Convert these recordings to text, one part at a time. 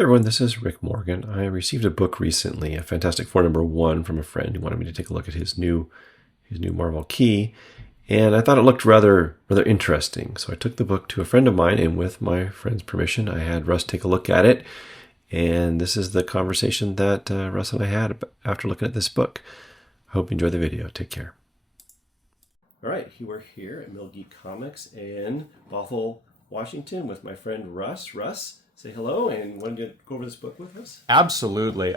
Hey everyone, this is Rick Morgan. I received a book recently, a Fantastic Four #1 from a friend who wanted me to take a look at his new Marvel key, and I thought it looked rather interesting. So I took the book to a friend of mine, and with my friend's permission, I had Russ take a look at it. And this is the conversation that Russ and I had after looking at this book. I hope you enjoy the video. Take care. All right, we're here at Mill Geek Comics in Bothell, Washington, with my friend Russ. Russ, say hello, and want to go over this book with us? Absolutely.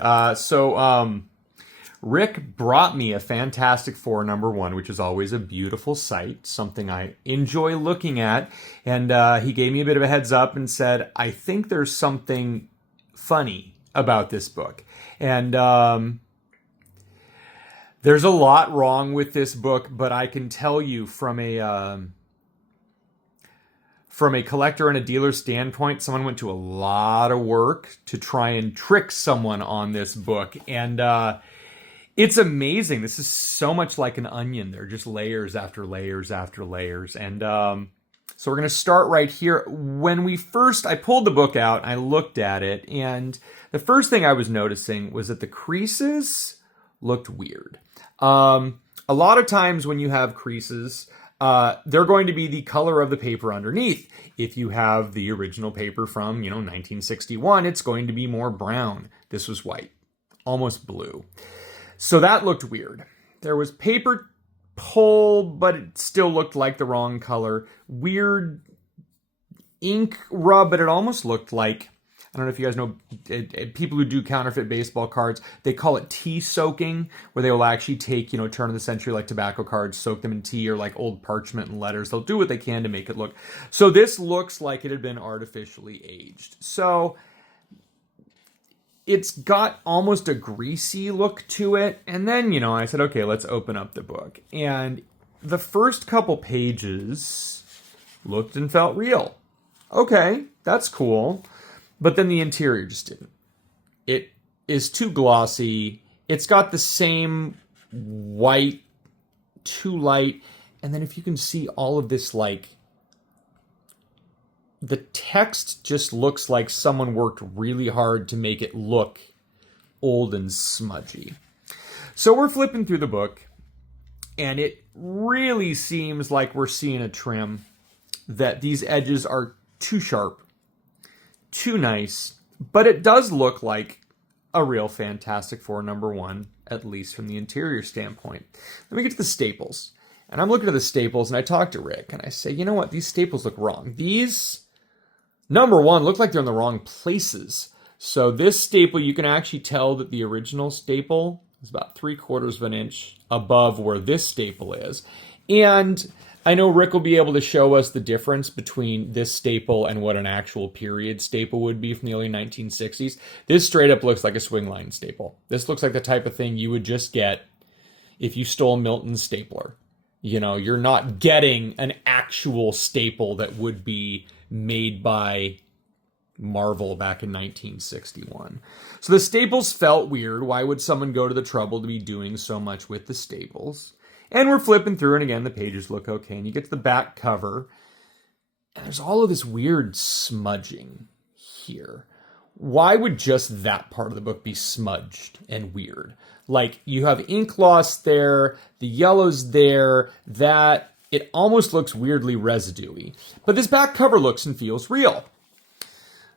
Rick brought me a Fantastic Four #1, which is always a beautiful sight, something I enjoy looking at. And he gave me a bit of a heads up and said, I think there's something funny about this book. And there's a lot wrong with this book, but I can tell you from a collector and a dealer standpoint, someone went to a lot of work to try and trick someone on this book. And it's amazing. This is so much like an onion. They're just layers after layers after layers. And so we're going to start right here. When I pulled the book out, I looked at it, and the first thing I was noticing was that the creases looked weird. A lot of times when you have creases, they're going to be the color of the paper underneath. If you have the original paper from, 1961, it's going to be more brown. This was white, almost blue. So that looked weird. There was paper pull, but it still looked like the wrong color. Weird ink rub, but it almost looked like, I don't know if you guys know, people who do counterfeit baseball cards, they call it tea soaking, where they will actually take, turn of the century like tobacco cards, soak them in tea or like old parchment and letters. They'll do what they can to make it look. So this looks like it had been artificially aged. So it's got almost a greasy look to it. And then, I said, okay, let's open up the book. And the first couple pages looked and felt real. Okay, that's cool. But then the interior just didn't. It is too glossy. It's got the same white, too light. And then if you can see all of this, the text just looks like someone worked really hard to make it look old and smudgy. So we're flipping through the book, and it really seems like we're seeing a trim, that these edges are too sharp, too nice, but it does look like a real Fantastic Four #1, at least from the interior standpoint. Let me get to the staples. And I'm looking at the staples, and I talk to Rick, and I say, you know what? These staples look wrong. These #1 look like they're in the wrong places. So this staple, you can actually tell that the original staple is about 3/4 of an inch above where this staple is. And I know Rick will be able to show us the difference between this staple and what an actual period staple would be from the early 1960s. This straight up looks like a swing line staple. This looks like the type of thing you would just get if you stole Milton's stapler. You're not getting an actual staple that would be made by Marvel back in 1961. So the staples felt weird. Why would someone go to the trouble to be doing so much with the staples? And we're flipping through, and again, the pages look okay. And you get to the back cover, and there's all of this weird smudging here. Why would just that part of the book be smudged and weird? Like, you have ink loss there, the yellow's there, that it almost looks weirdly residuey. But this back cover looks and feels real.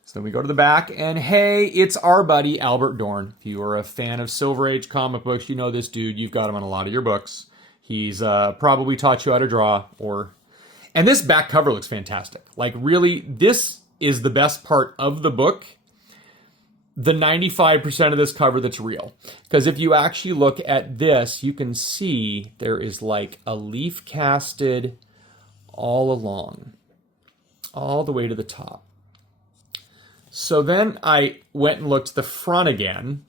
So then we go to the back, and hey, it's our buddy Albert Dorn. If you are a fan of Silver Age comic books, you know this dude. You've got him on a lot of your books. He's probably taught you how to draw, and this back cover looks fantastic. Like, really, this is the best part of the book. The 95% of this cover that's real. Because if you actually look at this, you can see there is like a leaf casted all along, all the way to the top. So then I went and looked at the front again,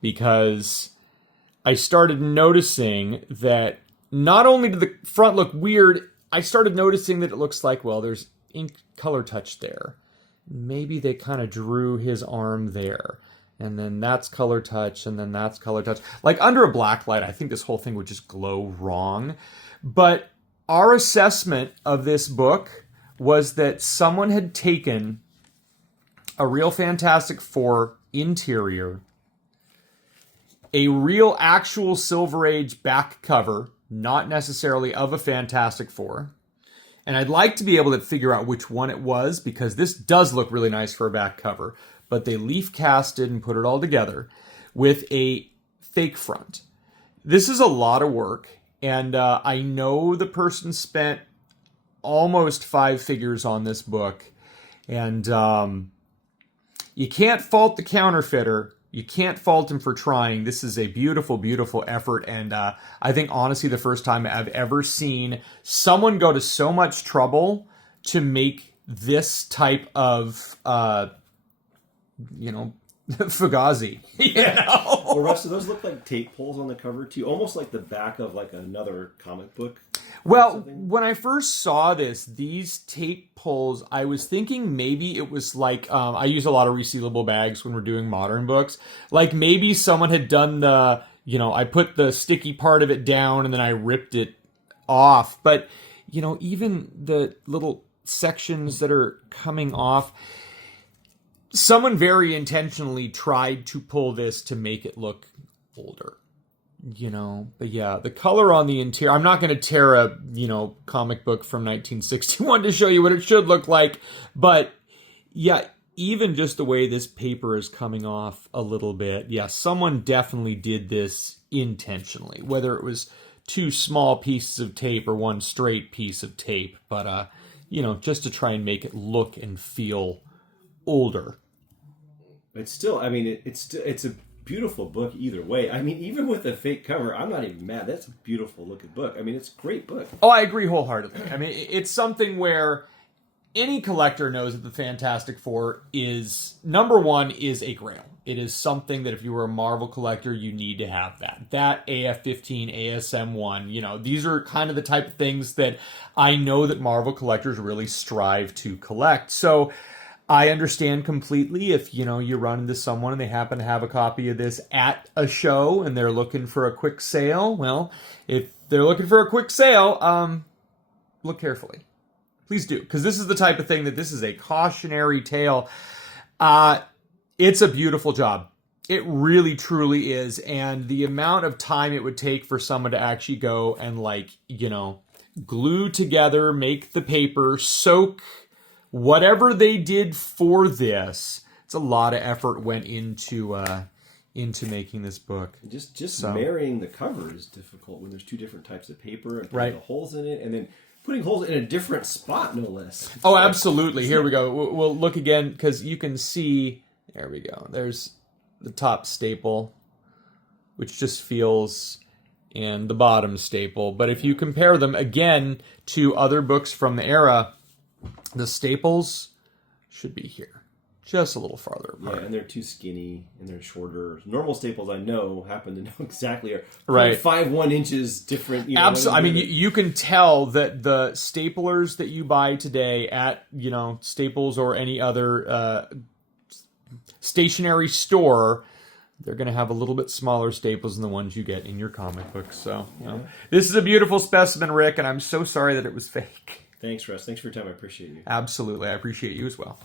because I started noticing that not only did the front look weird, I started noticing that it looks like, well, there's ink color touch there. Maybe they kind of drew his arm there. And then that's color touch, and then that's color touch. Like, under a black light, I think this whole thing would just glow wrong. But our assessment of this book was that someone had taken a real Fantastic Four interior, a real actual Silver Age back cover, not necessarily of a Fantastic Four. And I'd like to be able to figure out which one it was, because this does look really nice for a back cover. But they leaf casted and put it all together with a fake front. This is a lot of work, and I know the person spent almost 5 figures on this book. And you can't fault the counterfeiter. You can't fault him for trying. This is a beautiful, beautiful effort. And I think, honestly, the first time I've ever seen someone go to so much trouble to make this type of, Fugazi. Well, Russ, do those look like tape pulls on the cover too? Almost like the back of like another comic book? Well, when I first saw this, these tape pulls, I was thinking maybe it was like, I use a lot of resealable bags when we're doing modern books. Like maybe someone had done the, I put the sticky part of it down and then I ripped it off. But, even the little sections that are coming off, someone very intentionally tried to pull this to make it look older. But yeah, the color on the interior, I'm not going to tear a, comic book from 1961 to show you what it should look like. But yeah, even just the way this paper is coming off a little bit. Yeah, someone definitely did this intentionally, whether it was 2 small pieces of tape or 1 straight piece of tape. But, just to try and make it look and feel older. It's still, it's a beautiful book either way. Even with a fake cover, I'm not even mad. That's a beautiful looking book. It's a great book. Oh, I agree wholeheartedly. It's something where any collector knows that the Fantastic Four is, number one, is a grail. It is something that if you were a Marvel collector, you need to have that. That AF-15, ASM-1, these are kind of the type of things that I know that Marvel collectors really strive to collect. So I understand completely if, you run into someone and they happen to have a copy of this at a show and they're looking for a quick sale. Well, if they're looking for a quick sale, look carefully. Please do, because this is the type of thing that this is a cautionary tale. It's a beautiful job. It really, truly is. And the amount of time it would take for someone to actually go and glue together, make the paper, soak, whatever they did for this, it's a lot of effort went into making this book. Just marrying the cover is difficult when there's 2 different types of paper and putting the holes in it, and then putting holes in a different spot, no less. Oh, absolutely. Here we go. We'll look again because you can see. There we go. There's the top staple, which just feels, and the bottom staple. But if you compare them again to other books from the era, the staples should be here, just a little farther apart. Yeah, and they're too skinny, and they're shorter. Normal staples, I know, happen to know exactly are right 5-1 inches different. Absolutely. You can tell that the staplers that you buy today at Staples or any other stationery store, they're going to have a little bit smaller staples than the ones you get in your comic books. So, this is a beautiful specimen, Rick, and I'm so sorry that it was fake. Thanks, Russ. Thanks for your time. I appreciate you. Absolutely. I appreciate you as well.